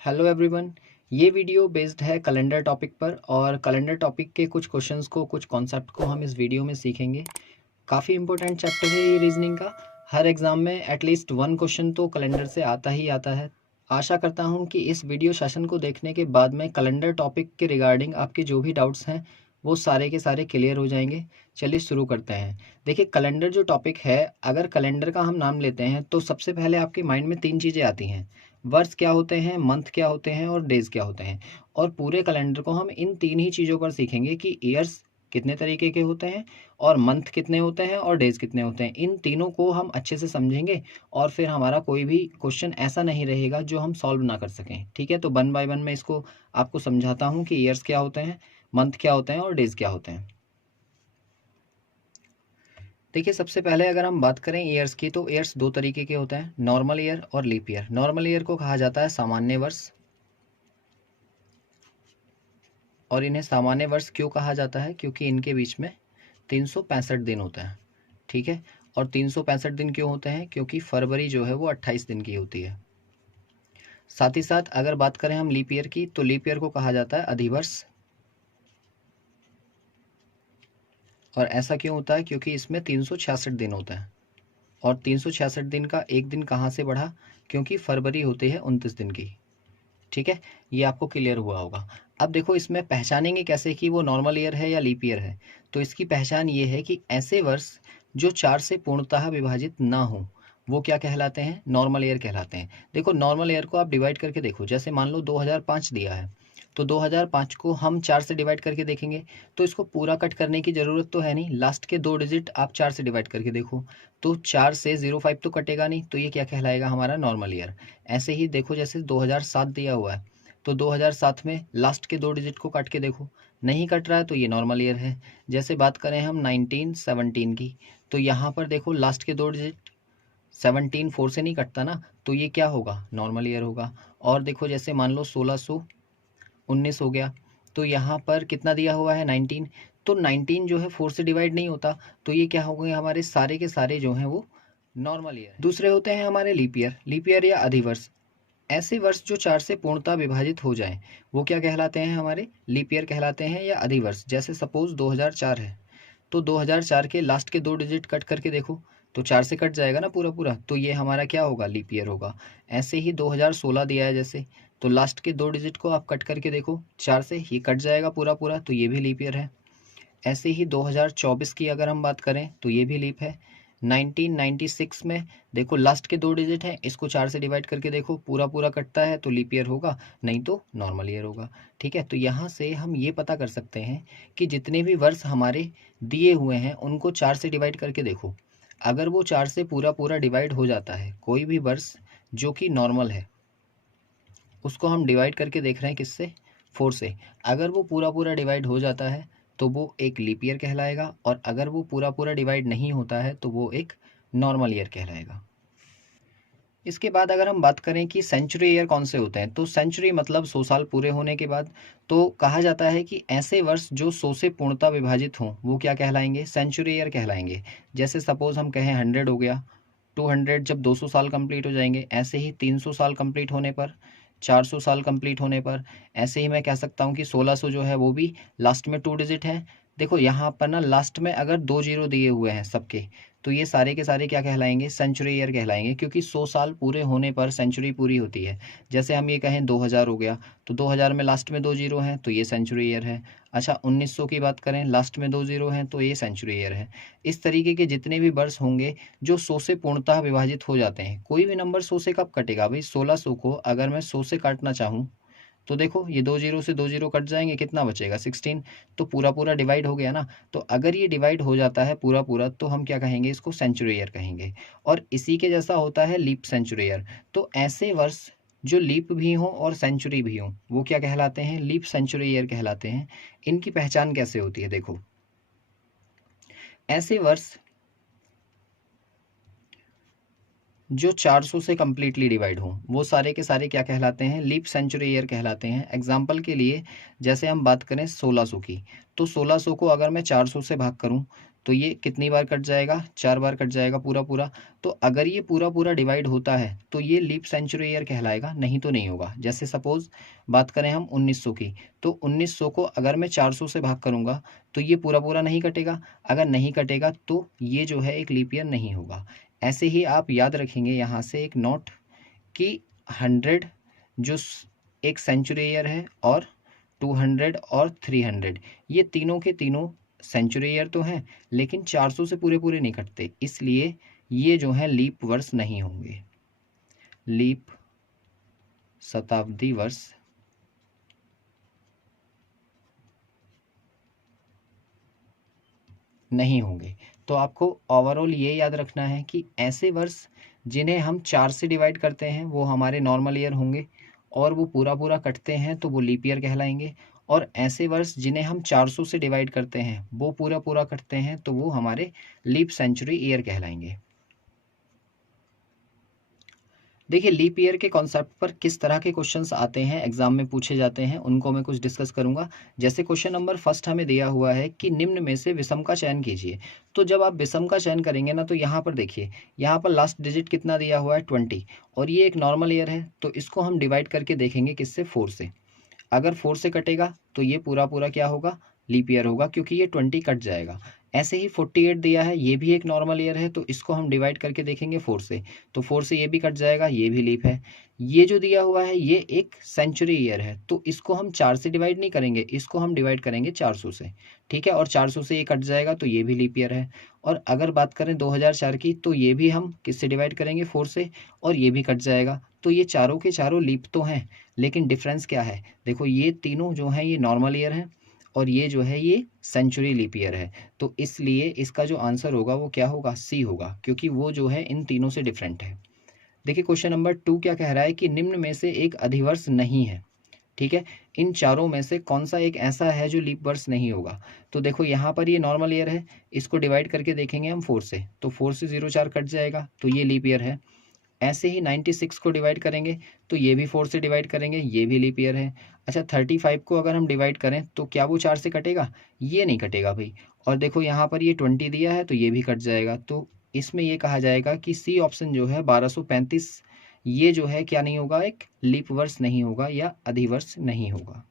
Hello everyone. ये video based है calendar topic पर और कैलेंडर टॉपिक के कुछ क्वेश्चंस को कुछ कॉन्सेप्ट को हम इस वीडियो में सीखेंगे। काफ़ी इंपॉर्टेंट चैप्टर है ये रीजनिंग का। हर एग्ज़ाम में एटलीस्ट वन क्वेश्चन तो कैलेंडर से आता ही आता है। आशा करता हूँ कि इस वीडियो सेशन को देखने के बाद में कैलेंडर टॉपिक के रिगार्डिंग आपके जो भी डाउट्स हैं वो सारे के सारे क्लियर हो जाएंगे। चलिए शुरू करते हैं। देखिए, कैलेंडर जो टॉपिक है, अगर कैलेंडर का हम नाम लेते हैं तो सबसे पहले आपके माइंड में तीन चीज़ें आती हैं। वर्ष क्या होते हैं, मंथ क्या होते हैं और डेज क्या होते हैं। और पूरे कैलेंडर को हम इन तीन ही चीज़ों पर सीखेंगे कि ईयर्स कितने तरीके के होते हैं और मंथ कितने होते हैं और डेज कितने होते हैं। इन तीनों को हम अच्छे से समझेंगे और फिर हमारा कोई भी क्वेश्चन ऐसा नहीं रहेगा जो हम सॉल्व ना कर सकें। ठीक है, तो वन बाय वन मैं इसको आपको समझाता हूँ कि ईयर्स क्या होते हैं, मंथ क्या होते हैं और डेज क्या होते हैं। देखिए, सबसे पहले अगर हम बात करें ईयर्स की, तो ईयर्स दो तरीके के होते हैं, नॉर्मल ईयर और लीप ईयर। नॉर्मल ईयर को कहा जाता है सामान्य वर्ष। और इन्हें सामान्य वर्ष क्यों कहा जाता है? क्योंकि इनके बीच में 365 दिन होते हैं। ठीक है, और 365 दिन क्यों होते हैं? क्योंकि फरवरी जो है वो 28 दिन की होती है। साथ ही साथ अगर बात करें हम लीप ईयर की, तो लीप ईयर को कहा जाता है अधिवर्ष। और ऐसा क्यों होता है? क्योंकि इसमें 366 दिन होते हैं। और 366 दिन का एक दिन कहाँ से बढ़ा? क्योंकि फरवरी होती है 29 दिन की। ठीक है, ये आपको क्लियर हुआ होगा। अब देखो, इसमें पहचानेंगे कैसे कि वो नॉर्मल ईयर है या लीप ईयर है। तो इसकी पहचान ये है कि ऐसे वर्ष जो 4 से पूर्णतः विभाजित ना हो वो क्या कहलाते हैं? नॉर्मल ईयर कहलाते हैं। देखो, नॉर्मल ईयर को आप डिवाइड करके देखो। जैसे मान लो 2005 दिया है, तो 2005 को हम 4 से डिवाइड करके देखेंगे। तो इसको पूरा कट करने की ज़रूरत तो है नहीं, लास्ट के 2 डिजिट आप 4 से डिवाइड करके देखो। तो 4 से 05 तो कटेगा नहीं, तो ये क्या कहलाएगा? हमारा नॉर्मल ईयर। ऐसे ही देखो, जैसे 2007 दिया हुआ है, तो 2007 में लास्ट के 2 डिजिट को काट के देखो, नहीं कट रहा है तो ये नॉर्मल ईयर है। जैसे बात करें हम 1917 की, तो यहाँ पर देखो लास्ट के 2 डिजिट 17 4 से नहीं कटता ना, तो ये क्या होगा? नॉर्मल ईयर होगा। और देखो, जैसे मान लो 1619 हो गया, तो यहाँ पर कितना दिया हुआ है? 19। तो 19 जो है 4 से डिवाइड नहीं होता, तो ये क्या हो गए? हमारे सारे के सारे जो हैं वो नॉर्मल ईयर है। दूसरे होते हैं हमारे लीप ईयर या अधिवर्ष। ऐसे वर्ष जो 4 से पूर्णतः विभाजित हो जाएं वो क्या कहलाते हैं? हमारे लीप ईयर कहलाते हैं या अधिवर्ष। जैसे सपोज 2004 है, तो 2004 के लास्ट के 2 डिजिट कट करके देखो, तो 4 से कट जाएगा ना पूरा पूरा, तो ये हमारा क्या होगा? लीप ईयर होगा। ऐसे ही 2016 दिया है जैसे, तो लास्ट के 2 डिजिट को आप कट करके देखो, 4 से ही कट जाएगा पूरा पूरा, तो ये भी लीप ईयर है। ऐसे ही 2024 की अगर हम बात करें तो ये भी लीप है। 1996 में देखो लास्ट के 2 डिजिट हैं, इसको 4 से डिवाइड करके देखो, पूरा पूरा कटता है तो लीप ईयर होगा, नहीं तो नॉर्मल ईयर होगा। ठीक है, तो यहाँ से हम ये पता कर सकते हैं कि जितने भी वर्ष हमारे दिए हुए हैं उनको 4 से डिवाइड करके देखो। अगर वो 4 से पूरा पूरा डिवाइड हो जाता है, कोई भी वर्ष जो कि नॉर्मल है उसको हम डिवाइड करके देख रहे हैं किससे? 4 से। अगर वो पूरा पूरा डिवाइड हो जाता है तो वो एक लीप ईयर कहलाएगा, और अगर वो पूरा पूरा डिवाइड नहीं होता है तो वो एक नॉर्मल ईयर कहलाएगा। इसके बाद अगर हम बात करें कि सेंचुरी ईयर कौन से होते हैं, तो सेंचुरी मतलब 100 साल पूरे होने के बाद। तो कहा जाता है कि ऐसे वर्ष जो 100 से पूर्णतः विभाजित हों वो क्या कहलाएंगे? सेंचुरी ईयर कहलाएंगे। जैसे सपोज हम कहें 100 हो गया, 200 जब 200 साल कंप्लीट हो जाएंगे, ऐसे ही 300 साल कंप्लीट होने पर, 400 साल कंप्लीट होने पर, ऐसे ही मैं कह सकता हूँ कि 1600 जो है वो भी लास्ट में 2 डिजिट है। देखो यहाँ पर ना लास्ट में अगर 2 जीरो दिए हुए हैं सबके, तो ये सारे के सारे क्या कहलाएंगे? सेंचुरी ईयर कहलाएंगे, क्योंकि 100 साल पूरे होने पर सेंचुरी पूरी होती है। जैसे हम ये कहें 2000 हो गया, तो 2000 में लास्ट में 2 जीरो हैं तो ये सेंचुरी ईयर है। अच्छा, 1900 की बात करें, लास्ट में 2 जीरो हैं तो ये सेंचुरी ईयर है। इस तरीके के जितने भी वर्ष होंगे जो 100 से पूर्णतः विभाजित हो जाते हैं, कोई भी नंबर 100 से कब कटेगा भाई? 1600 को अगर मैं 100 से काटना चाहूँ तो देखो, ये 2 जीरो से 2 जीरो कट जाएंगे, कितना बचेगा? 16। तो पूरा पूरा डिवाइड हो गया ना। तो अगर ये डिवाइड हो जाता है पूरा पूरा तो हम क्या कहेंगे? इसको सेंचुरी ईयर कहेंगे। और इसी के जैसा होता है लीप सेंचुरी ईयर। तो ऐसे वर्ष जो लीप भी हों और सेंचुरी भी हों वो क्या कहलाते हैं? लीप सेंचुरी ईयर कहलाते हैं। इनकी पहचान कैसे होती है? देखो, ऐसे वर्ष जो 400 से कम्प्लीटली डिवाइड हों वो सारे के सारे क्या कहलाते हैं? लीप सेंचुरी ईयर कहलाते हैं। एग्जाम्पल के लिए जैसे हम बात करें 1600 की, तो 1600 को अगर मैं 400 से भाग करूं तो ये कितनी बार कट जाएगा, 4 बार कट जाएगा पूरा पूरा। तो अगर ये पूरा पूरा डिवाइड होता है तो ये लीप सेंचुरी ईयर कहलाएगा, नहीं तो नहीं होगा। जैसे सपोज बात करें हम 1900 की, तो 1900 को अगर मैं 400 से भाग करूंगा तो ये पूरा पूरा नहीं कटेगा। अगर नहीं कटेगा तो ये जो है एक लीप ईयर नहीं होगा। ऐसे ही आप याद रखेंगे यहाँ से एक नोट कि 100 जो एक सेंचुरी ईयर है, और 200 और 300, ये तीनों के तीनों सेंचुरी ईयर तो हैं, लेकिन 400 से पूरे पूरे नहीं कटते, इसलिए ये जो है लीप वर्ष नहीं होंगे, लीप शताब्दी वर्ष नहीं होंगे। तो आपको ओवरऑल ये याद रखना है कि ऐसे वर्ष जिन्हें हम 4 से डिवाइड करते हैं वो हमारे नॉर्मल ईयर होंगे, और वो पूरा पूरा कटते हैं तो वो लीप ईयर कहलाएंगे। और ऐसे वर्ष जिन्हें हम 400 से डिवाइड करते हैं वो पूरा पूरा कटते हैं तो वो हमारे लीप सेंचुरी ईयर कहलाएंगे। देखिए, लीप ईयर के कॉन्सेप्ट पर किस तरह के क्वेश्चंस आते हैं, एग्जाम में पूछे जाते हैं, उनको मैं कुछ डिस्कस करूंगा। जैसे क्वेश्चन नंबर फर्स्ट हमें दिया हुआ है कि निम्न में से विषम का चयन कीजिए। तो जब आप विषम का चयन करेंगे ना, तो यहाँ पर देखिए, यहाँ पर लास्ट डिजिट कितना दिया हुआ है 20, और ये एक नॉर्मल ईयर है, तो इसको हम डिवाइड करके देखेंगे किससे, 4 से। अगर 4 से कटेगा तो ये पूरा पूरा क्या होगा, लीप ईयर होगा, क्योंकि ये 20 कट जाएगा। ऐसे ही 48 दिया है, ये भी एक नॉर्मल ईयर है, तो इसको हम डिवाइड करके देखेंगे 4 से, तो 4 से ये भी कट जाएगा, ये भी लीप है। ये जो दिया हुआ है ये एक सेंचुरी ईयर है, तो इसको हम 4 से डिवाइड नहीं करेंगे, इसको हम डिवाइड करेंगे 400 से, ठीक है, और 400 से ये कट जाएगा तो ये भी लीप ईयर है। और अगर बात करें 2004 की, तो ये भी हम किससे डिवाइड करेंगे, 4 से, और ये भी कट जाएगा। तो ये चारों के चारों लीप तो हैं, लेकिन डिफरेंस क्या है, देखो ये तीनों जो हैं ये नॉर्मल ईयर है, और ये जो है ये सेंचुरी लीप ईयर है। तो इसलिए इसका जो आंसर होगा वो क्या होगा, सी होगा, क्योंकि वो जो है इन तीनों से डिफरेंट है। देखिए क्वेश्चन नंबर 2 क्या कह रहा है कि निम्न में से एक अधिवर्ष नहीं है, ठीक है, इन चारों में से कौन सा एक ऐसा है जो लीप वर्ष नहीं होगा। तो देखो यहाँ पर ये नॉर्मल ईयर है, इसको डिवाइड करके देखेंगे हम 4 से, तो 4 से 0,4 कट जाएगा, तो ये लीप ईयर है। ऐसे ही 96 को डिवाइड करेंगे तो ये भी 4 से डिवाइड करेंगे, ये भी लीप ईयर है। अच्छा, 35 को अगर हम डिवाइड करें तो क्या वो 4 से कटेगा, ये नहीं कटेगा भाई। और देखो यहाँ पर ये 20 दिया है तो ये भी कट जाएगा, तो इसमें ये कहा जाएगा कि सी ऑप्शन जो है 1235, ये जो है क्या नहीं होगा, एक लीप वर्ष नहीं होगा या अधिवर्ष नहीं होगा।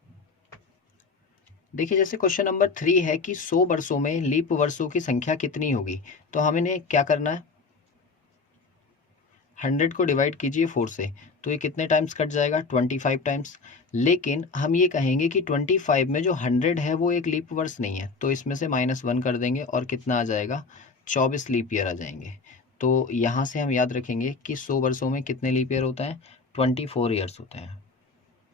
देखिए जैसे क्वेश्चन नंबर 3 है कि 100 वर्षों में लीप वर्षों की संख्या कितनी होगी। तो हमें क्या करना है, 100 को डिवाइड कीजिए 4 से, तो ये कितने टाइम्स कट जाएगा, 25 टाइम्स। लेकिन हम ये कहेंगे कि 25 में जो 100 है वो एक लीप वर्ष नहीं है, तो इसमें से -1 कर देंगे और कितना आ जाएगा, 24 लीप ईयर आ जाएंगे। तो यहाँ से हम याद रखेंगे कि 100 वर्षों में कितने लीप ईयर होते हैं, 24 ईयर्स होते हैं।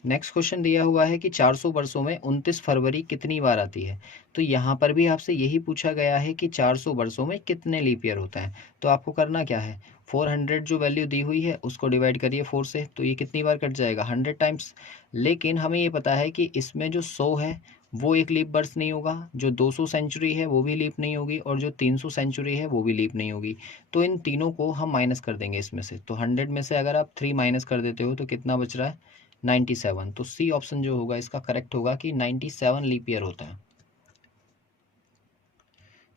नेक्स्ट क्वेश्चन दिया हुआ है कि 400 वर्षों में 29 फरवरी कितनी बार आती है। तो यहाँ पर भी आपसे यही पूछा गया है कि 400 वर्षों में कितने लीप ईयर होता है। तो आपको करना क्या है, 400 जो वैल्यू दी हुई है उसको डिवाइड करिए 4 से, तो ये कितनी बार कट जाएगा, 100 टाइम्स। लेकिन हमें ये पता है कि इसमें जो 100 है वो एक लीप वर्ष नहीं होगा, जो 200 सेंचुरी है वो भी लीप नहीं होगी, और जो 300 सेंचुरी है वो भी लीप नहीं होगी। तो इन तीनों को हम माइनस कर देंगे इसमें से। तो 100 में से अगर आप 3 माइनस कर देते हो तो कितना बच रहा है, 97। तो सी ऑप्शन जो होगा इसका करेक्ट होगा कि 97 लीप ईयर होता है।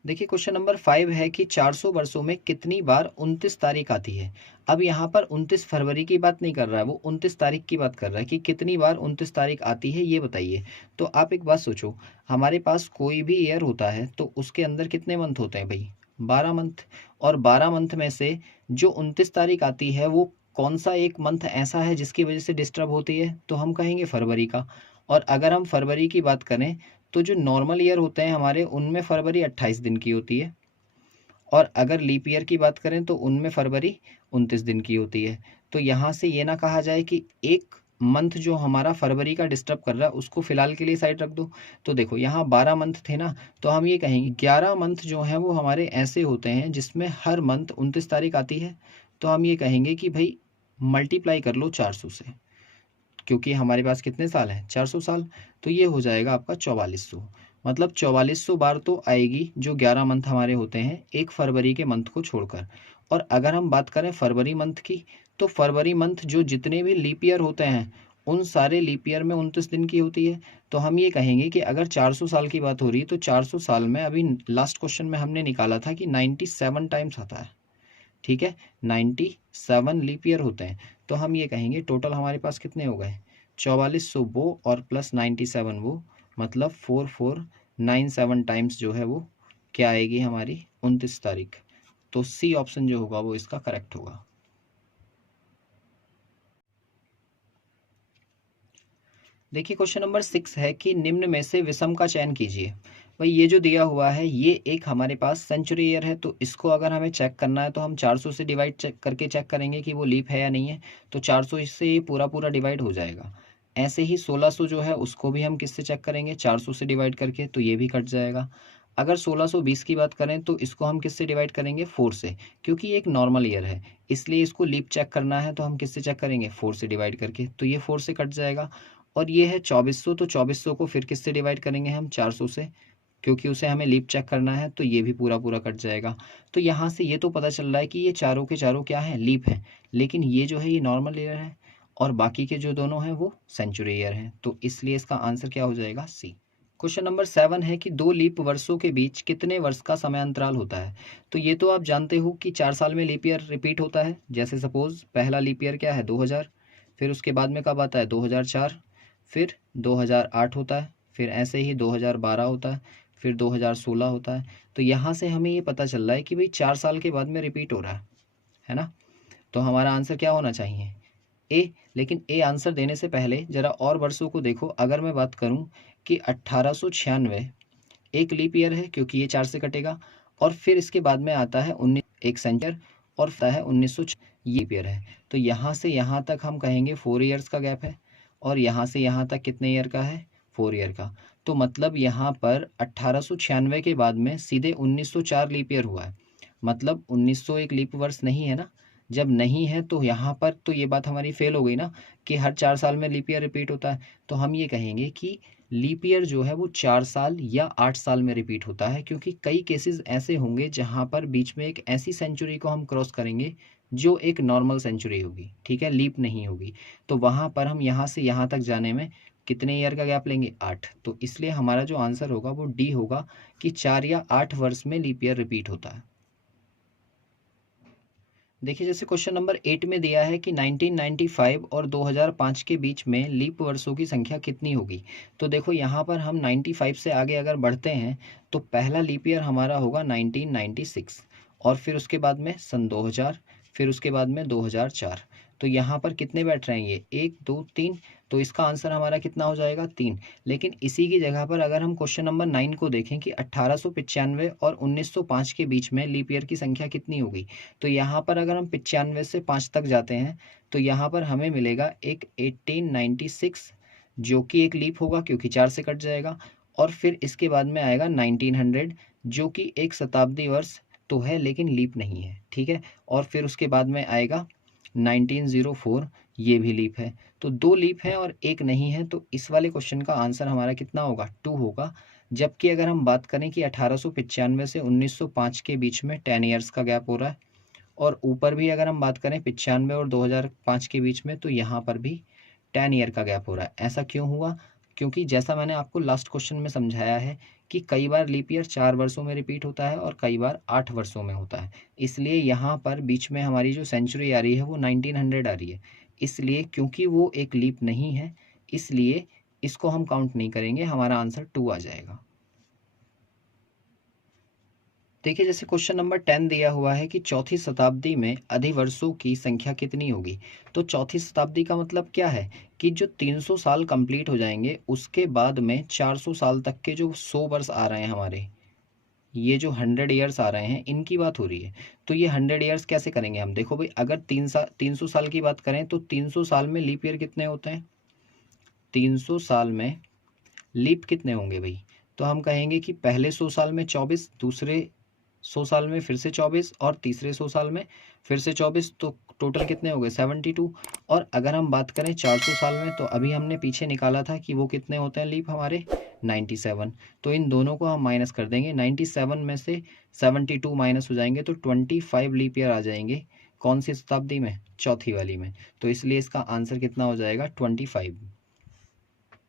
देखिए क्वेश्चन नंबर 5 है कि 400 वर्षों में कितनी बार 29 तारीख आती है। अब यहाँ पर 29 फरवरी की बात नहीं कर रहा है, वो 29 तारीख की बात कर रहा है कि कितनी बार 29 तारीख आती है ये बताइए। तो आप एक बात सोचो, हमारे पास कोई भी ईयर होता है तो उसके अंदर कितने मंथ होते हैं भाई, 12 मंथ। और 12 मंथ में से जो 29 तारीख आती है वो कौन सा एक मंथ ऐसा है जिसकी वजह से डिस्टर्ब होती है, तो हम कहेंगे फरवरी का। और अगर हम फरवरी की बात करें तो जो नॉर्मल ईयर होते हैं हमारे, उनमें फरवरी 28 दिन की होती है, और अगर लीप ईयर की बात करें तो उनमें फरवरी 29 दिन की होती है। तो यहाँ से ये ना कहा जाए कि एक मंथ जो हमारा फरवरी का डिस्टर्ब कर रहा है उसको फिलहाल के लिए साइड रख दो। तो देखो यहाँ 12 मंथ थे ना, तो हम ये कहेंगे 11 मंथ जो हैं वो हमारे ऐसे होते हैं जिसमें हर मंथ 29 तारीख आती है। तो हम ये कहेंगे कि भाई मल्टीप्लाई कर लो 400 से, क्योंकि हमारे पास कितने साल हैं, 400 साल। तो ये हो जाएगा आपका 4400, मतलब 4400 बार तो आएगी जो 11 मंथ हमारे होते हैं एक फरवरी के मंथ को छोड़कर। और अगर हम बात करें फरवरी मंथ की, तो फरवरी मंथ जो जितने भी लीप ईयर होते हैं उन सारे लीप ईयर में 29 दिन की होती है। तो हम ये कहेंगे कि अगर 400 साल की बात हो रही है तो 400 साल में, अभी लास्ट क्वेश्चन में हमने निकाला था कि 97 टाइम्स आता है, ठीक है, 97 लीप ईयर होते हैं। तो हम ये कहेंगे टोटल हमारे पास कितने हो गए, 4400 वो और प्लस 97 वो, मतलब 4497 टाइम्स जो है वो क्या आएगी हमारी 29 तारीख। तो सी ऑप्शन जो होगा वो इसका करेक्ट होगा। देखिए क्वेश्चन नंबर 6 है कि निम्न में से विषम का चयन कीजिए। भाई ये जो दिया हुआ है ये एक हमारे पास सेंचुरी ईयर है, तो इसको अगर हमें चेक करना है तो हम 400 से डिवाइड करके चेक करेंगे कि वो लीप है या नहीं है। तो 400 इससे ये पूरा पूरा डिवाइड हो जाएगा। ऐसे ही 1600 जो है उसको भी हम किससे चेक करेंगे, 400 से डिवाइड करके, तो ये भी कट जाएगा। अगर 1620 की बात करें तो इसको हम किससे डिवाइड करेंगे, 4 से, क्योंकि ये एक नॉर्मल ईयर है इसलिए इसको लीप चेक करना है तो हम किससे चेक करेंगे, 4 से डिवाइड करके, तो ये 4 से कट जाएगा। और ये है 2400, तो 2400 को फिर किससे डिवाइड करेंगे हम, 400 से, क्योंकि उसे हमें लीप चेक करना है, तो ये भी पूरा पूरा कट जाएगा। तो यहाँ से ये तो पता चल रहा है कि ये चारों के चारों क्या है, लीप है, लेकिन ये जो है ये नॉर्मल ईयर है और बाकी के जो दोनों हैं वो सेंचुरी ईयर हैं, तो इसलिए इसका आंसर क्या हो जाएगा, सी। क्वेश्चन नंबर 7 है कि 2 लीप वर्षों के बीच कितने वर्ष का समयांतराल होता है। तो ये तो आप जानते हो कि 4 साल में लीप ईयर रिपीट होता है। जैसे सपोज पहला लीप ईयर क्या है, 2000, फिर उसके बाद में कब आता है, 2004, फिर 2008 होता है, फिर ऐसे ही 2012 होता है, फिर 2016 होता है। तो यहाँ से हमें ये पता चल रहा है कि भाई 4 साल के बाद में रिपीट हो रहा है ना। तो हमारा आंसर क्या होना चाहिए, ए। लेकिन ए आंसर देने से पहले जरा और वर्षों को देखो। अगर मैं बात करूं कि 1896 एक लीप ईयर है क्योंकि ये 4 से कटेगा, और फिर इसके बाद में आता है 19 एक सेंचुरी, और आता है 1900 ये लीप ईयर है। तो यहाँ से यहाँ तक हम कहेंगे 4 ईयर्स का गैप है, और यहाँ से यहाँ तक कितने ईयर का है, 4 ईयर का। तो मतलब यहाँ पर 1896 के बाद में सीधे 1904 लीप ईयर हुआ है, मतलब 1900 एक लीप वर्ष नहीं है ना। जब नहीं है तो यहाँ पर तो ये बात हमारी फेल हो गई ना कि हर 4 साल में लीप ईयर रिपीट होता है। तो हम ये कहेंगे कि लीप ईयर जो है वो 4 साल या 8 साल में रिपीट होता है, क्योंकि कई केसेस ऐसे होंगे जहाँ पर बीच में एक ऐसी सेंचुरी को हम क्रॉस करेंगे जो एक नॉर्मल सेंचुरी होगी, ठीक है, लीप नहीं होगी। तो वहाँ पर हम यहाँ से यहाँ तक जाने में कितने ईयर का गैप लेंगे, 8। तो इसलिए हमारा जो आंसर होगा वो डी होगा कि 4 या 8 वर्ष में लीप ईयर रिपीट होता है। देखिए जैसे क्वेश्चन नंबर 8 में दिया है कि 1995 और 2005 के बीच में लीप वर्षों की संख्या कितनी होगी। तो देखो यहाँ पर हम 95 से आगे अगर बढ़ते हैं तो पहला लीप ईयर हमारा होगा 1996, और फिर उसके बाद में सन 2000, फिर उसके बाद में 2004। तो यहाँ पर कितने बैठ रहे हैं ये, 1 2 3, तो इसका आंसर हमारा कितना हो जाएगा, 3। लेकिन इसी की जगह पर अगर हम क्वेश्चन नंबर 9 को देखें कि 1895 और 1905 के बीच में लीप ईयर की संख्या कितनी होगी, तो यहाँ पर अगर हम 95 से 5 तक जाते हैं तो यहाँ पर हमें मिलेगा एक 1896, जो कि एक लीप होगा क्योंकि 4 से कट जाएगा, और फिर इसके बाद में आएगा 1900, जो कि एक शताब्दी वर्ष तो है लेकिन लीप नहीं है, ठीक है, और फिर उसके बाद में आएगा 1904, ये भी लीप है। तो 2 लीप है और एक नहीं है, तो इस वाले क्वेश्चन का आंसर हमारा कितना होगा, 2 होगा। जबकि अगर हम बात करें कि 1895 से 1905 के बीच में 10 ईयर्स का गैप हो रहा है, और ऊपर भी अगर हम बात करें 95 और 2005 के बीच में, तो यहाँ पर भी 10 ईयर का गैप हो रहा है। ऐसा क्यों हुआ, क्योंकि जैसा मैंने आपको लास्ट क्वेश्चन में समझाया है कि कई बार लीप ईयर 4 वर्षों में रिपीट होता है और कई बार 8 वर्षों में होता है। इसलिए यहाँ पर बीच में हमारी जो सेंचुरी आ रही है वो 1900 आ रही है, इसलिए क्योंकि वो एक लीप नहीं है इसलिए इसको हम काउंट नहीं करेंगे, हमारा आंसर 2 आ जाएगा। देखिए जैसे क्वेश्चन नंबर 10 दिया हुआ है कि चौथी शताब्दी में अधिवर्षों की संख्या कितनी होगी। तो चौथी शताब्दी का मतलब क्या है कि जो 300 साल कंप्लीट हो जाएंगे उसके बाद में 400 साल तक के जो 100 वर्ष आ रहे हैं हमारे, ये जो 100 ईयर्स आ रहे हैं इनकी बात हो रही है। तो ये 100 ईयर्स कैसे करेंगे हम, देखो भाई अगर 300 साल की बात करें तो 300 साल में लीप ईयर कितने होते हैं, 300 साल में लीप कितने होंगे भाई। तो हम कहेंगे कि पहले 100 साल में 24, दूसरे 100 साल में फिर से 24, और तीसरे 100 साल में फिर से 24, तो टोटल कितने हो गए 72। और अगर हम बात करें 400 साल में, तो अभी हमने पीछे निकाला था कि वो कितने होते हैं लीप हमारे, 97। तो इन दोनों को हम माइनस कर देंगे, 97 में से 72 माइनस हो जाएंगे तो 25 लीप ईयर आ जाएंगे, कौन सी शताब्दी में? चौथी वाली में। तो इसलिए इसका आंसर कितना हो जाएगा? 25।